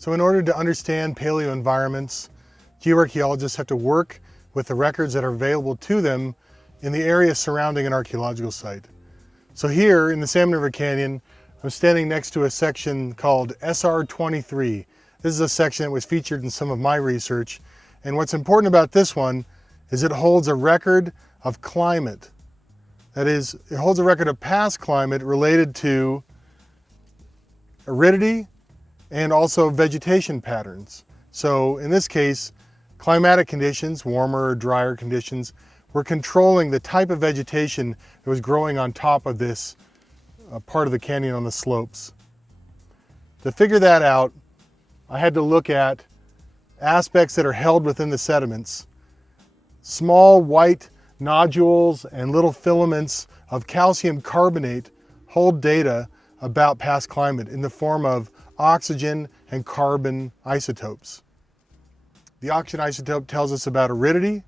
So in order to understand paleo environments, geoarchaeologists have to work with the records that are available to them in the area surrounding an archaeological site. So here in the Salmon River Canyon, I'm standing next to a section called SR23. This is a section that was featured in some of my research. And what's important about this one is it holds a record of climate. That is, it holds a record of past climate related to aridity and also vegetation patterns. So in this case, climatic conditions, warmer or drier conditions, were controlling the type of vegetation that was growing on top of this part of the canyon on the slopes. To figure that out, I had to look at aspects that are held within the sediments. Small white nodules and little filaments of calcium carbonate hold data about past climate in the form of oxygen and carbon isotopes. The oxygen isotope tells us about aridity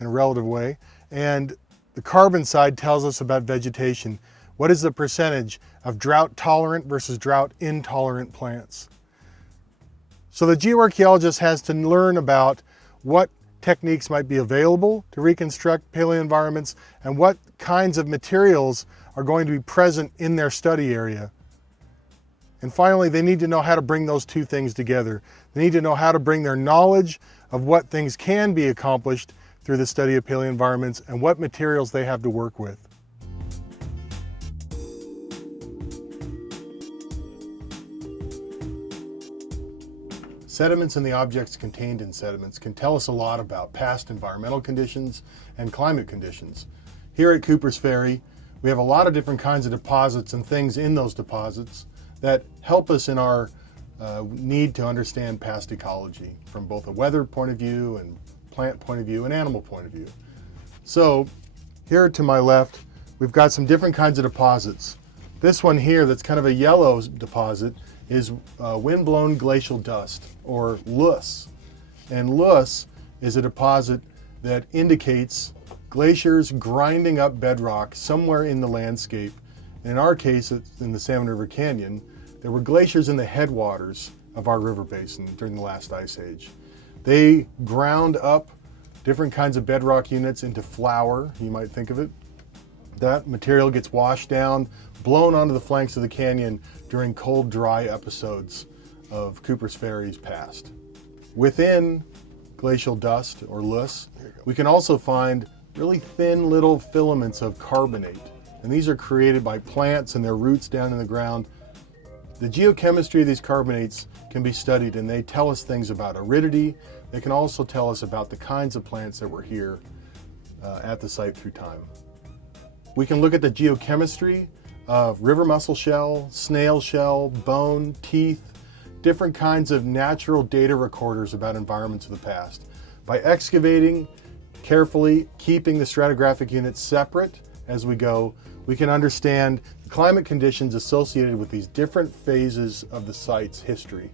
in a relative way, and the carbon side tells us about vegetation. What is the percentage of drought tolerant versus drought intolerant plants? So the geoarchaeologist has to learn about what techniques might be available to reconstruct paleo environments and what kinds of materials are going to be present in their study area. And finally, they need to know how to bring those two things together. They need to know how to bring their knowledge of what things can be accomplished through the study of paleo environments and what materials they have to work with. Sediments and the objects contained in sediments can tell us a lot about past environmental conditions and climate conditions. Here at Cooper's Ferry, we have a lot of different kinds of deposits and things in those deposits that help us in our need to understand past ecology from both a weather point of view and plant point of view and animal point of view. So here to my left, we've got some different kinds of deposits. This one here that's kind of a yellow deposit is wind-blown glacial dust, or loess. And loess is a deposit that indicates glaciers grinding up bedrock somewhere in the landscape. In our case, it's in the Salmon River Canyon. There were glaciers in the headwaters of our river basin during the last ice age. They ground up different kinds of bedrock units into flour, you might think of it. That material gets washed down, blown onto the flanks of the canyon during cold, dry episodes of Cooper's Ferry's past. Within glacial dust, or loess, we can also find really thin little filaments of carbonate. And these are created by plants and their roots down in the ground. The geochemistry of these carbonates can be studied, and they tell us things about aridity. They can also tell us about the kinds of plants that were here at the site through time. We can look at the geochemistry of river mussel shell, snail shell, bone, teeth, different kinds of natural data recorders about environments of the past. By excavating carefully, keeping the stratigraphic units separate as we go, we can understand the climate conditions associated with these different phases of the site's history.